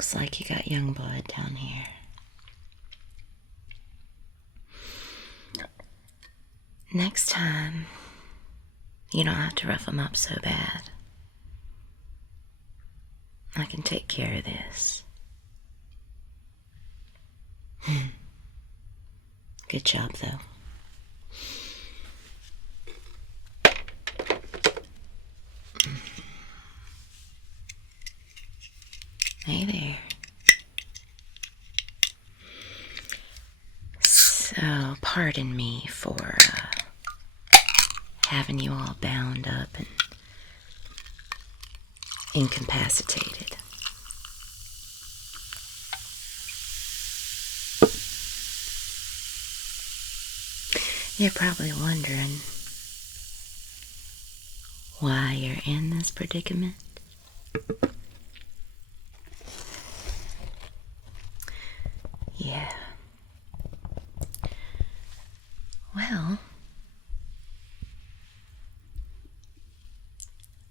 Looks like you got young blood down here. Next time, you don't have to rough them up so bad. I can take care of this. Good job, though. Hey there. So, pardon me for having you all bound up and incapacitated. You're probably wondering why you're in this predicament. Yeah. Well,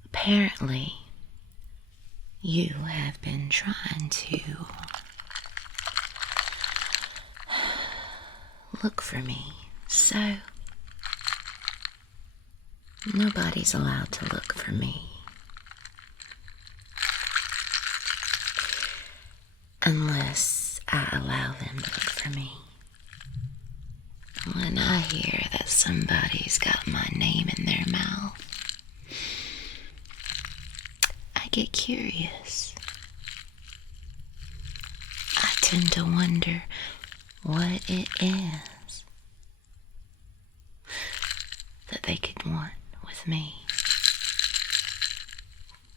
apparently you have been trying to look for me, so nobody's allowed to look for me unless I allow them to look for me. When I hear that somebody's got my name in their mouth, I get curious. I tend to wonder what it is that they could want with me.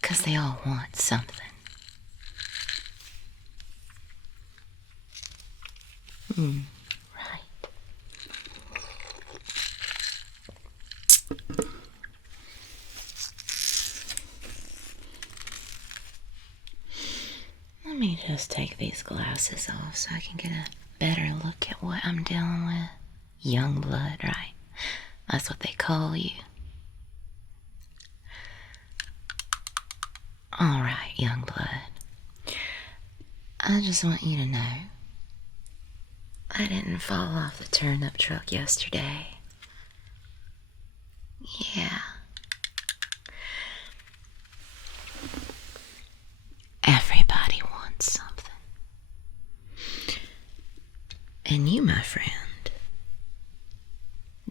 'Cause they all want something. Right. Let me just take these glasses off so I can get a better look at what I'm dealing with. Young blood, right? That's what they call you. Alright, young blood. I just want you to know I didn't fall off the turnip truck yesterday. Yeah. Everybody wants something. And you, my friend,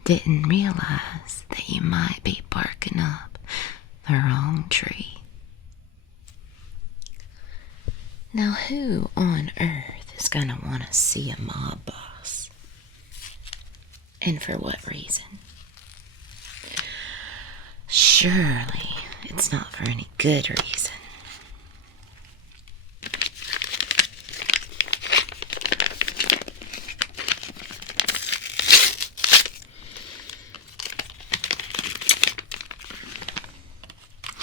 didn't realize that you might be barking up the wrong tree. Now, who on earth is gonna want to see a mob boss? And for what reason? Surely, it's not for any good reason.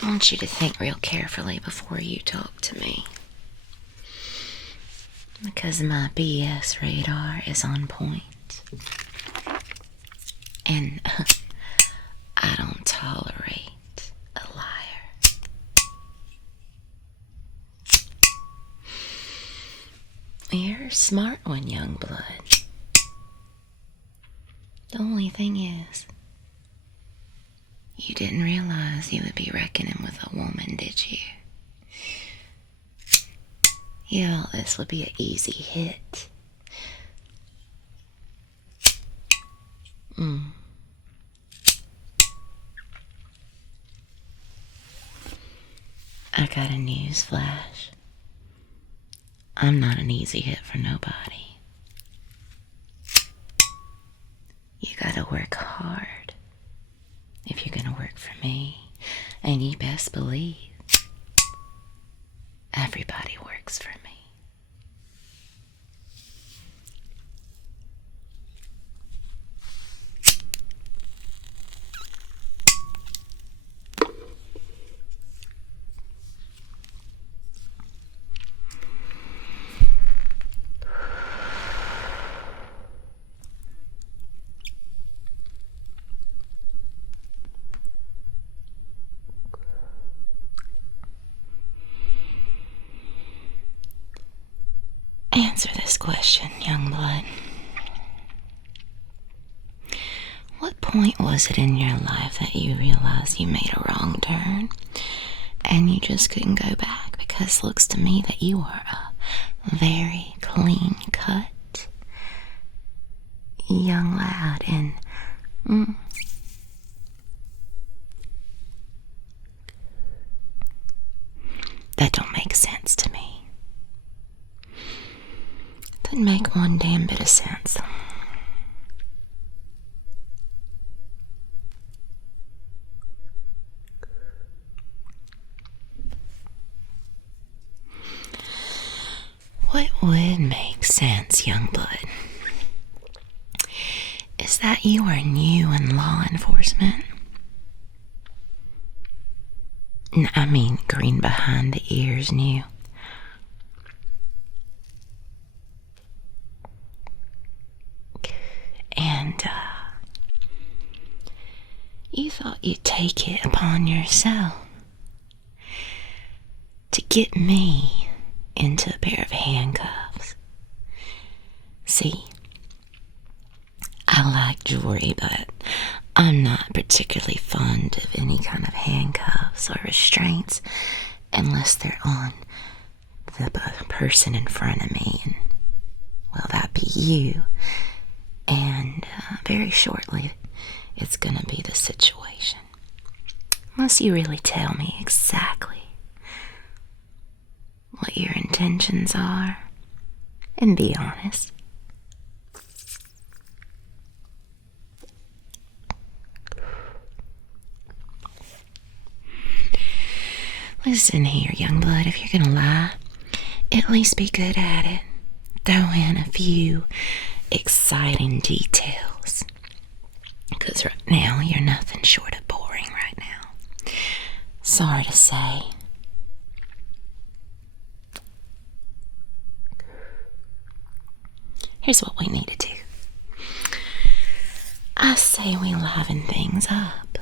I want you to think real carefully before you talk to me. Because my BS radar is on point. And I don't tolerate a liar. You're a smart one, young blood. The only thing is, you didn't realize you would be reckoning with a woman, did you? Yeah, this would be an easy hit. I got a news flash. I'm not an easy hit for nobody. You gotta work hard if you're gonna work for me. And you best believe everybody works for me. answer this question, young blood. What point was it in your life that you realized you made a wrong turn and you just couldn't go back? Because it looks to me that you are a very clean cut young lad, and that don't make sense to me. Doesn't make one damn bit of sense. What would make sense, young blood, is that you are new in law enforcement. I mean, green behind the ears new. And, you thought you'd take it upon yourself to get me into a pair of handcuffs. See, I like jewelry, but I'm not particularly fond of any kind of handcuffs or restraints unless they're on the person in front of me, and, well, that be you. And very shortly, it's gonna be the situation. Unless you really tell me exactly what your intentions are, and be honest. Listen here, young blood, if you're gonna lie, at least be good at it. Throw in a few exciting details. Because right now, you're nothing short of boring right now. Sorry to say. Here's what we need to do. I say we liven things up.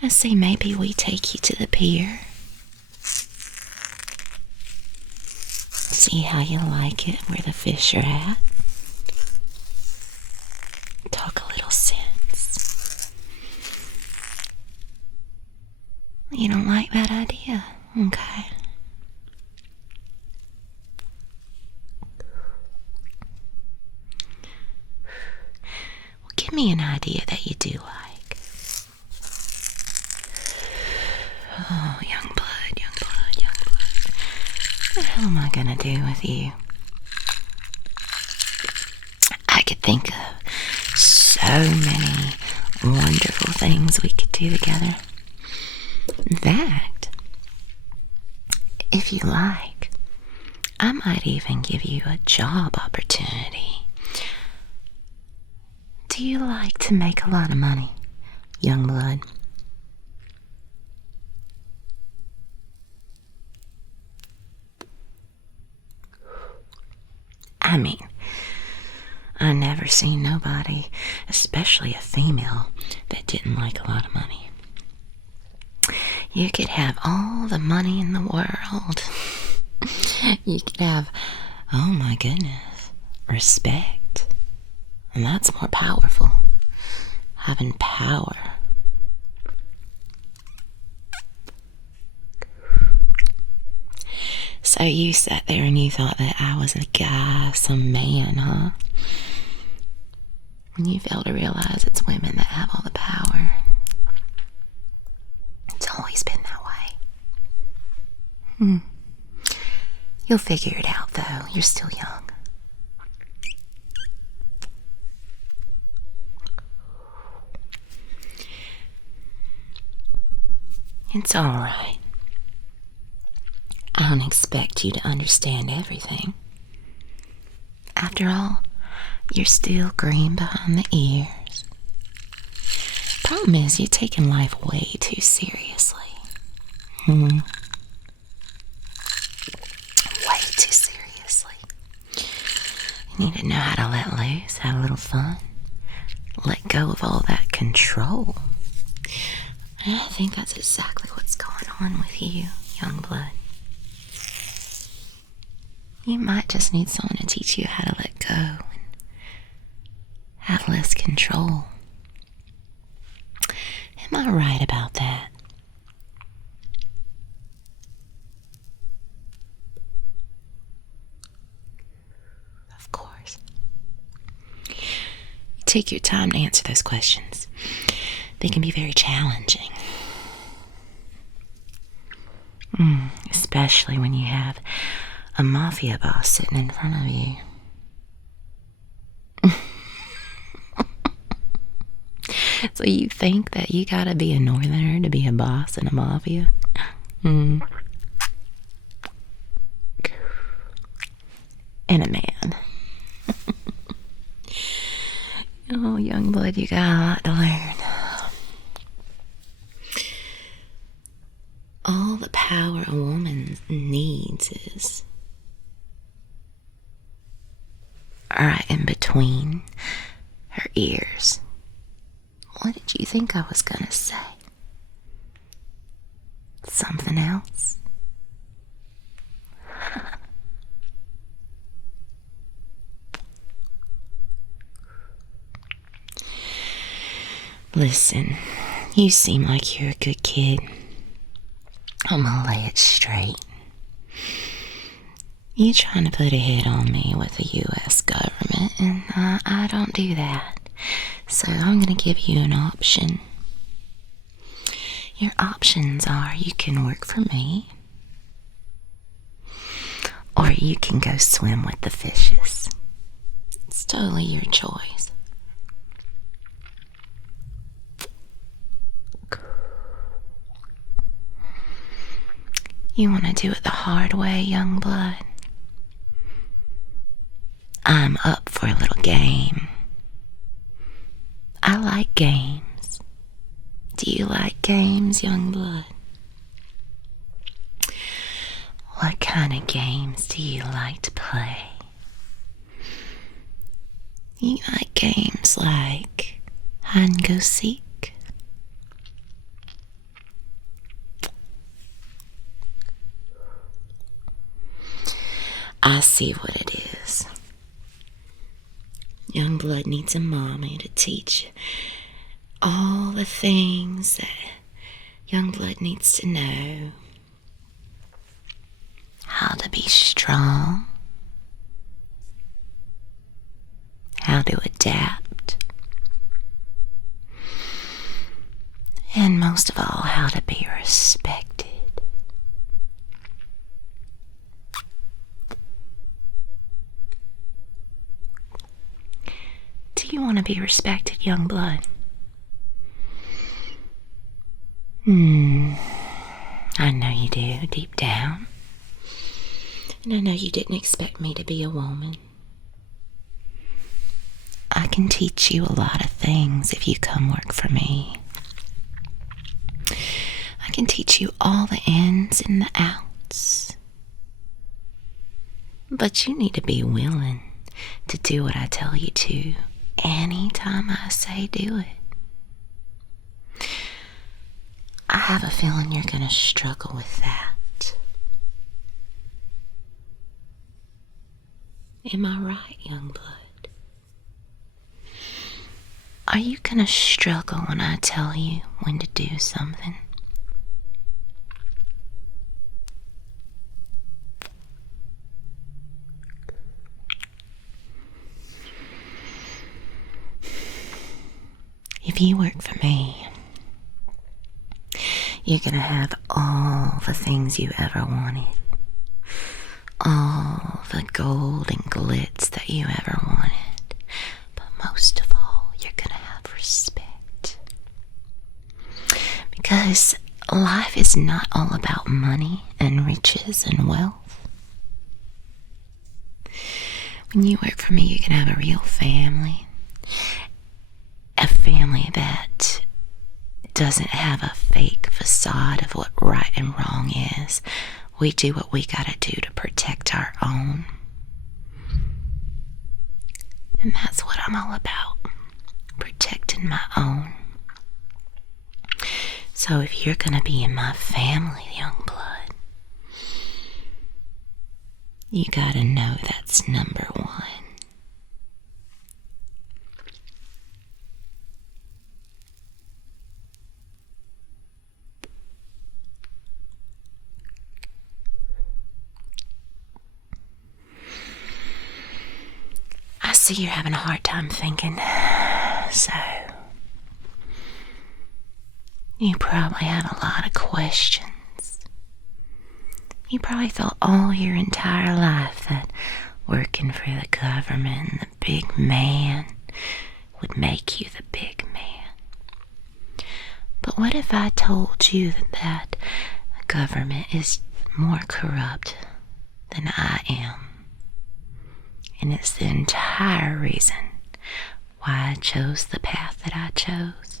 I say maybe we take you to the pier. See how you like it, where the fish are at. Talk a little sense. You don't like that idea? Okay. Well, give me an idea that you do like. Oh, young blood, young blood, young blood. What the hell am I gonna do with you? I could think of so many wonderful things we could do together. In fact, if you like, I might even give you a job opportunity. Do you like to make a lot of money, young blood? I mean, I never seen nobody, especially a female, that didn't like a lot of money. You could have all the money in the world. You could have, oh my goodness, respect. And that's more powerful. Having power. So you sat there and you thought that I was a guy, some man, huh? And you fail to realize it's women that have all the power. It's always been that way. You'll figure it out, though. You're still young. It's all right. I don't expect you to understand everything. After all, you're still green behind the ears. Problem is, you're taking life way too seriously. Way too seriously. You need to know how to let loose, have a little fun. Let go of all that control. And I think that's exactly what's going on with you, young blood. You might just need someone to teach you how to let go and have less control. Am I right about that? Of course. Take your time to answer those questions. They can be very challenging. Especially when you have a mafia boss sitting in front of you. So you think that you gotta be a northerner to be a boss in a mafia? And a man. Oh, young blood, you got a lot to learn. All the power a woman needs is right in between her ears. What did you think I was gonna say? Something else? Listen, you seem like you're a good kid. I'm gonna lay it straight. You trying to put a hit on me with the U.S. government, and I don't do that. So I'm gonna give you an option. Your options are you can work for me, or you can go swim with the fishes. It's totally your choice. You want to do it the hard way, young blood? I'm up for a little game. I like games. Do you like games, young blood? What kind of games do you like to play? You like games like hide and go seek? I see what it is. Young blood needs a mommy to teach all the things that young blood needs to know. How to be strong. How to adapt. And most of all, how to be respected. Do you want to be respected, young blood? I know you do, deep down. And I know you didn't expect me to be a woman. I can teach you a lot of things if you come work for me. I can teach you all the ins and the outs. But you need to be willing to do what I tell you to anytime I say do it. I have a feeling you're gonna struggle with that. Am I right, young blood? Are you gonna struggle when I tell you when to do something? If you work for me, you're gonna have all the things you ever wanted. All the gold and glitz that you ever wanted. But most of all, you're gonna have respect. Because life is not all about money and riches and wealth. When you work for me, you can have a real family. A family that doesn't have a fake facade of what right and wrong is. We do what we gotta do to protect our own. And that's what I'm all about. Protecting my own. So if you're gonna be in my family, young blood, You gotta know that's number one. I see you're having a hard time thinking, so you probably have a lot of questions. You probably thought all your entire life that working for the government and the big man would make you the big man. But what if I told you that the government is more corrupt than I am? And it's the entire reason why I chose the path that I chose.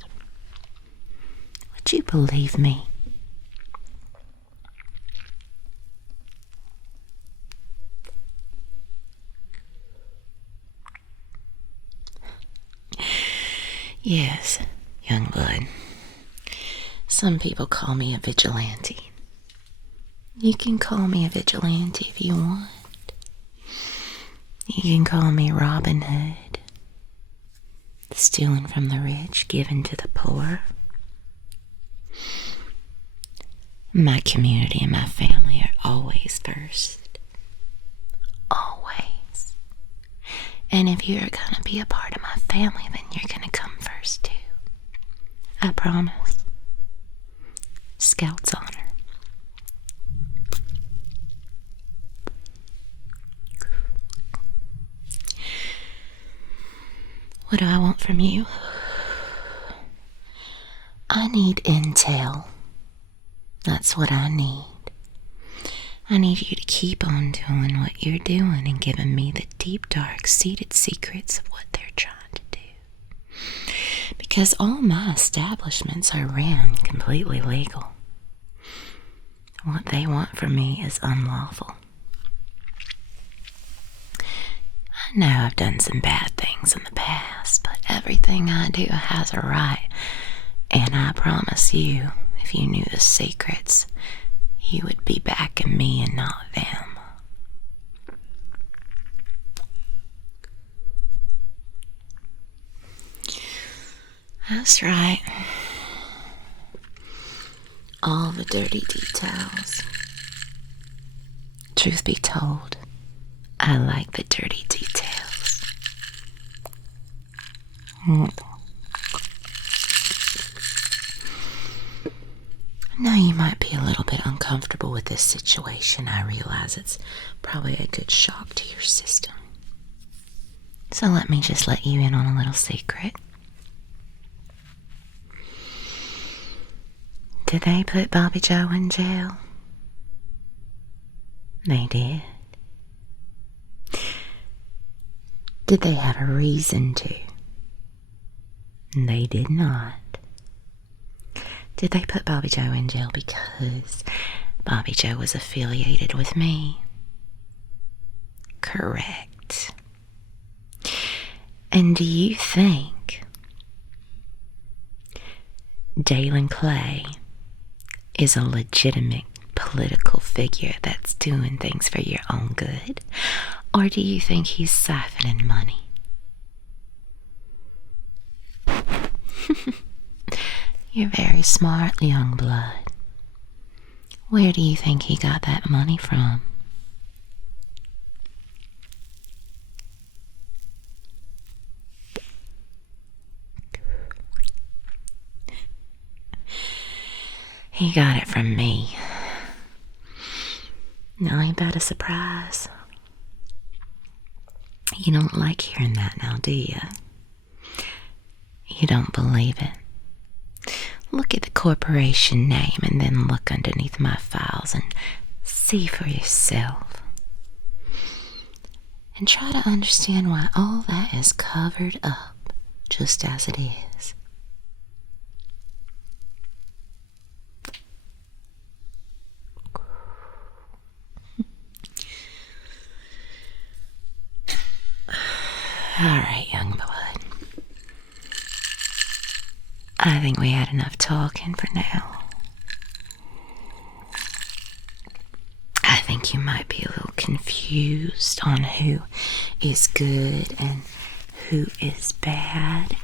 Would you believe me? Yes, young blood. Some people call me a vigilante. You can call me a vigilante if you want. You can call me Robin Hood. Stealing from the rich, giving to the poor. My community and my family are always first. Always. And if you're gonna be a part of my family, then you're gonna come first too. I promise. Scout's honor. What do I want from you? I need intel. That's what I need. I need you to keep on doing what you're doing and giving me the deep, dark, seated secrets of what they're trying to do. Because all my establishments are ran completely legal. What they want from me is unlawful. I know I've done some bad things in the past, but everything I do has a right. And I promise you, if you knew the secrets, you would be backing me and not them. That's right. All the dirty details. Truth be told, I like the dirty details. Now you might be a little bit uncomfortable with this situation. I realize it's probably a good shock to your system. So let me just let you in on a little secret. Did they put Bobby Joe in jail? They did. Did they have a reason to? They did not. Did they put Bobby Joe in jail because Bobby Joe was affiliated with me? Correct. And do you think Dalen Clay is a legitimate political figure that's doing things for your own good? Or do you think he's siphoning money? You're very smart, young blood. Where do you think he got that money from? He got it from me. Now ain't that a surprise? You don't like hearing that now, do you? You don't believe it. Look at the corporation name and then look underneath my files and see for yourself. And try to understand why all that is covered up just as it is. All right, young blood. I think we had enough talking for now. I think think you might be a little confused on who is good and who is bad,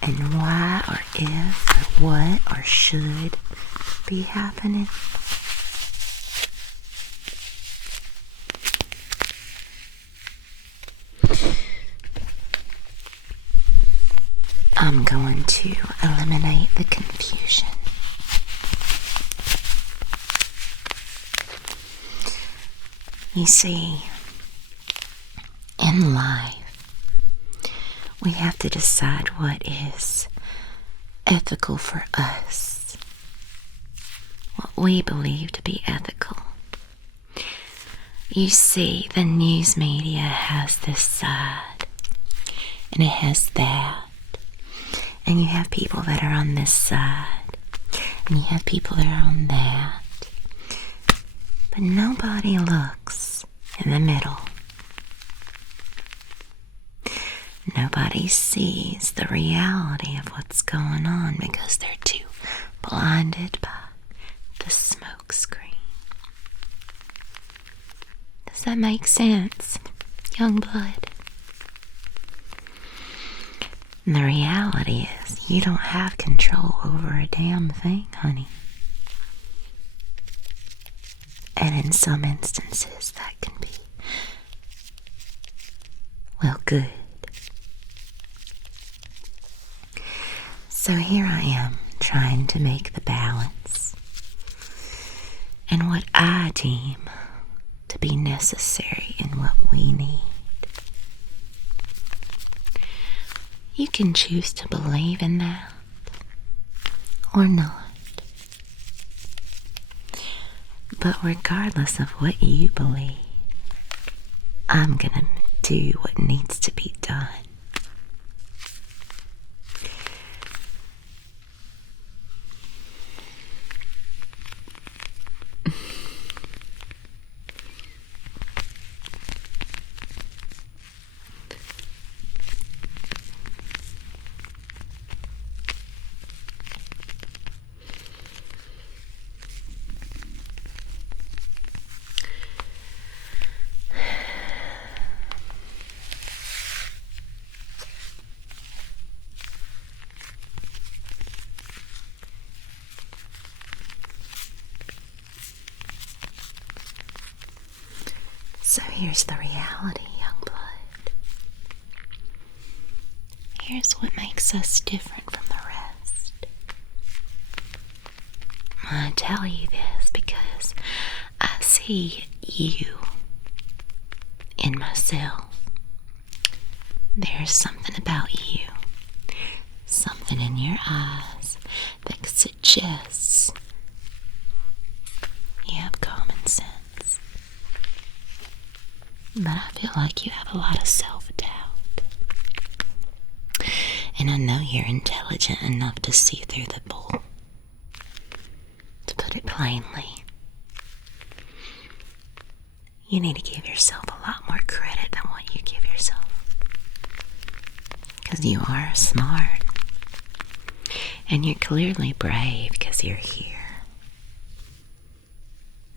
and why or if or what or should be happening. I'm going to eliminate the confusion. You see, in life, we have to decide what is ethical for us, what we believe to be ethical. You see, the news media has this side, and it has that, and you have people that are on this side, and you have people that are on that, but nobody looks in the middle. Nobody sees the reality of what's going on because they're too blinded by the smoke screen. Does that make sense, young blood? And the reality is you don't have control over a damn thing, honey. And in some instances that can be, well, good. So here I am trying to make the balance in what I deem to be necessary and what we need. You can choose to believe in that or not. But regardless of what you believe, I'm gonna do what needs to be done. So here's the reality, young blood. Here's what makes us different from the rest. I tell you this because I see you in myself. There's something about you, something in your eyes that suggests you have common sense. But I feel like you have a lot of self-doubt. And I know you're intelligent enough to see through the bull. To put it plainly, you need to give yourself a lot more credit than what you give yourself. Because you are smart. And you're clearly brave because you're here.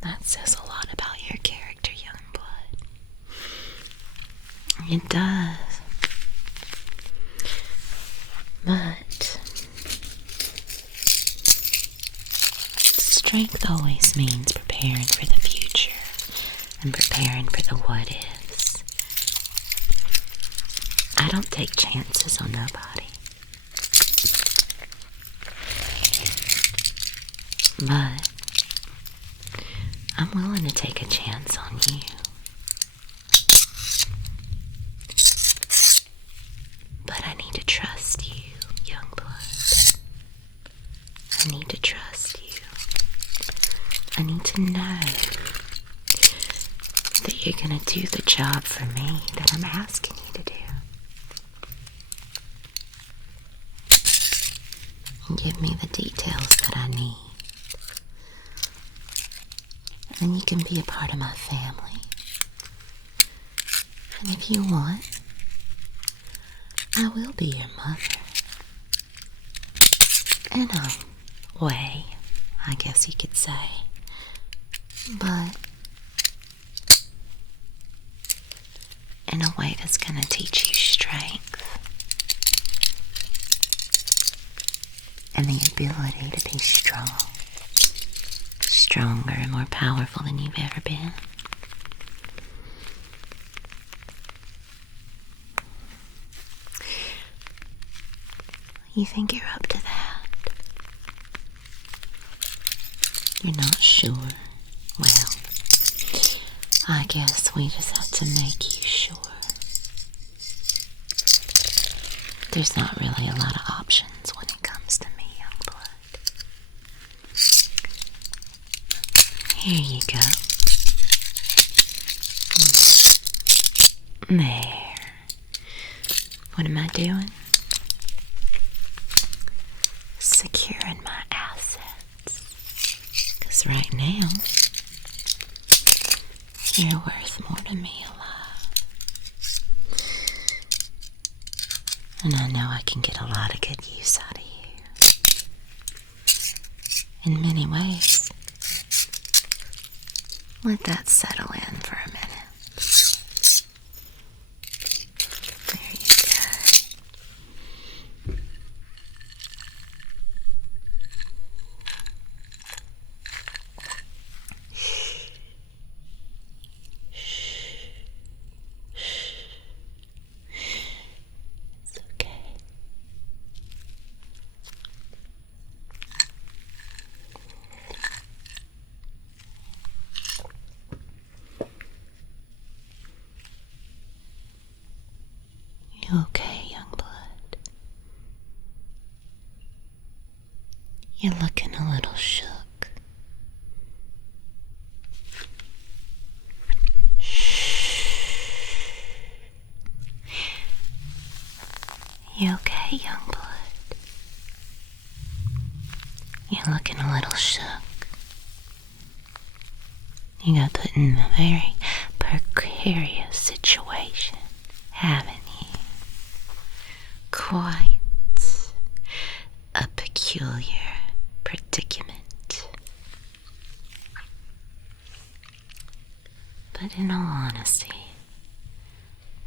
That says a lot about your character, young blood. It does. But strength always means preparing for the future and preparing for the what ifs. I don't take chances on nobody. But I'm willing to take a chance on you. But I need to trust you, young blood. I need to trust you. I need to know that you're gonna do the job for me that I'm asking you to do. And give me the details that I need. And then you can be a part of my family. And if you want, I will be your mother. In a way, I guess you could say. But in a way that's going to teach you strength and the ability to be strong, stronger and more powerful than you've ever been. You think you're up to that? You're not sure? Well, I guess we just have to make you sure. There's not really a lot of options when it comes to me, young blood. Here you go. There. What am I doing? Securing my assets. Because right now, you're worth more to me alive. And I know I can get a lot of good use out of you. In many ways. Let that settle in for a minute. There you go. It's okay. You okay, young blood? You're looking a little shook. You okay, young blood? You're looking a little shook. You got put in a very precarious situation, haven't you? Quite a peculiar predicament. But in all honesty,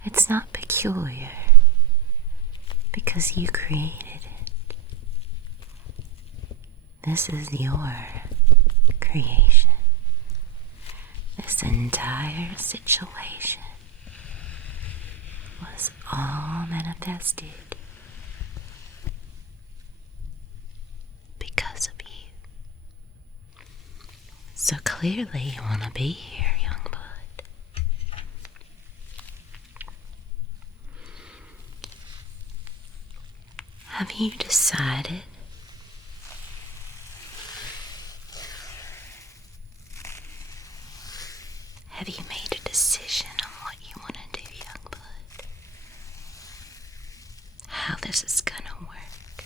it's not peculiar because you created it. This is your creation. This entire situation was all manifested because of you. So clearly you want to be here, young blood. Have you decided? Have you made a decision on what you want to do, young blood? How this is gonna work?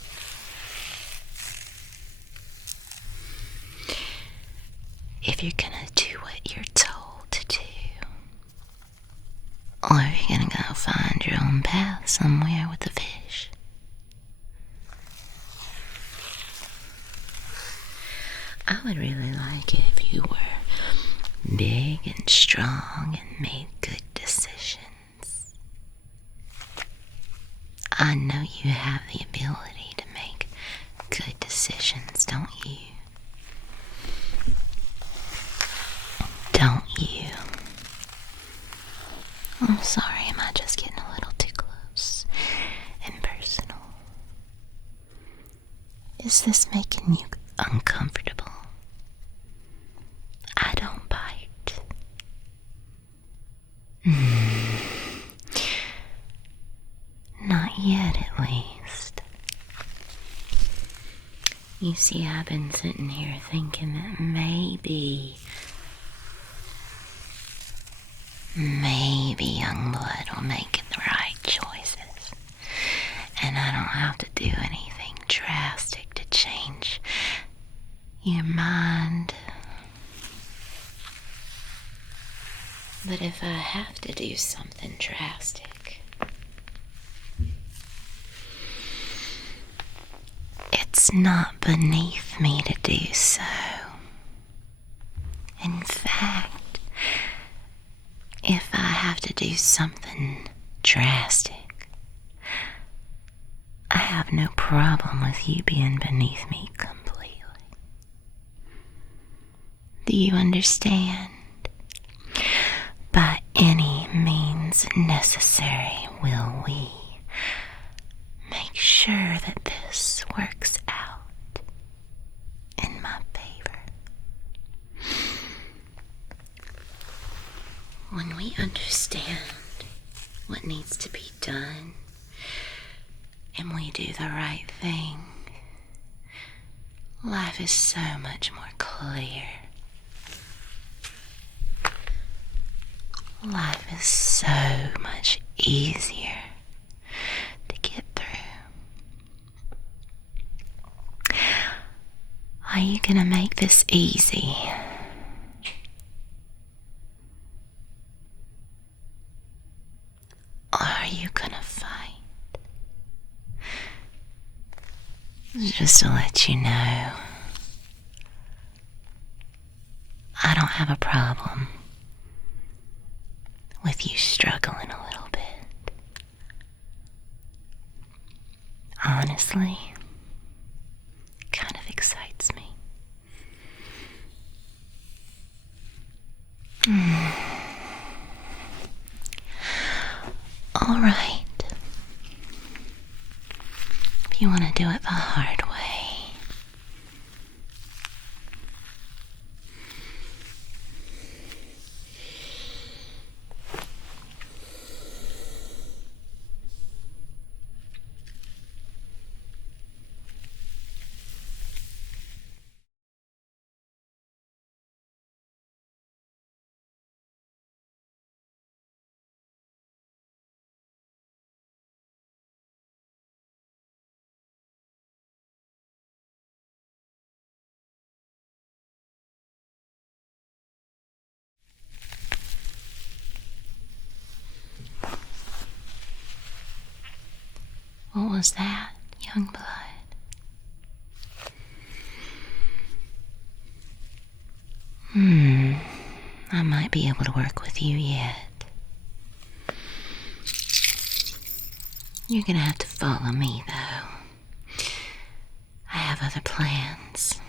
If you're gonna do what you're told to do, or if you're gonna go find your own path somewhere with the fish. I would really like it if you were big and strong and made good decisions. I know you have the ability to make good decisions, don't you? Don't you? I'm sorry, am I just getting a little too close and personal? Is this making you uncomfortable? I don't bite. Not yet, at least. You see, I've been sitting here thinking that maybe young blood will make the right choices. And I don't have to do anything drastic to change your mind. But if I have to do something drastic, it's not beneath me to do so. In fact, if I have to do something drastic, I have no problem with you being beneath me completely. Do you understand? By any means necessary will we make sure that this works out in my favor. When we understand what needs to be done and we do the right thing, life is so much more clear. Life is so much easier to get through. Are you gonna make this easy? Or are you gonna fight? Just to let you know, I don't have a problem with you struggling a little bit. Honestly, it kind of excites me. All right. If you want to do it the hard way, what was that, young blood? I might be able to work with you yet. You're gonna have to follow me, though. I have other plans.